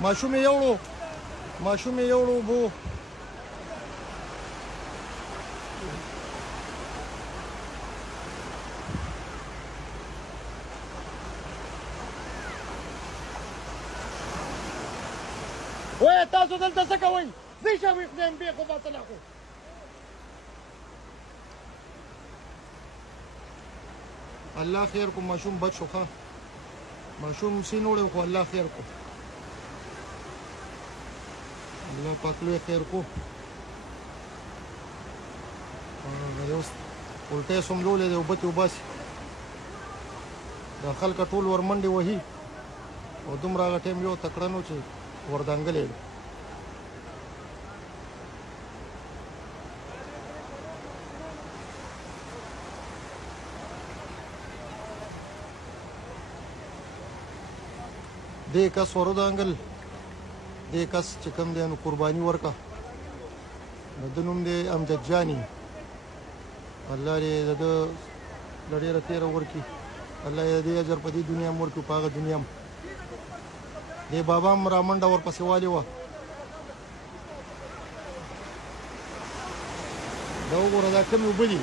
ماشوم یې یوړو اوبو. وای تاسو دلته څه کوئ؟ ځئ شاوې خدایم بې خو باطله خو الله خیر کو. ماشوم بچ شو ښه ماشوم سین وړی خو الله خیر کو. الله پاک لوی خیر کو. اوس الټی سملولی دی اوبه تې وباسي. دا خلکه ټول ورمنډې وهي او دومره هغه ټایم یو تکړه نو چې وردانګلی دی. دې کس وردانګل دې کس چې کوم دی نو قرباني ورکړه. د ده نوم دی امجد جاني. الله دې د ده له ډېره تېره ورکړي. الله یې د دې اجر په دې دنیا هم ورکړي په هغه دنیا هم. دې بابا هم رامنډه ورپسې والې وه. دا وګوره دا کومې اوبه دي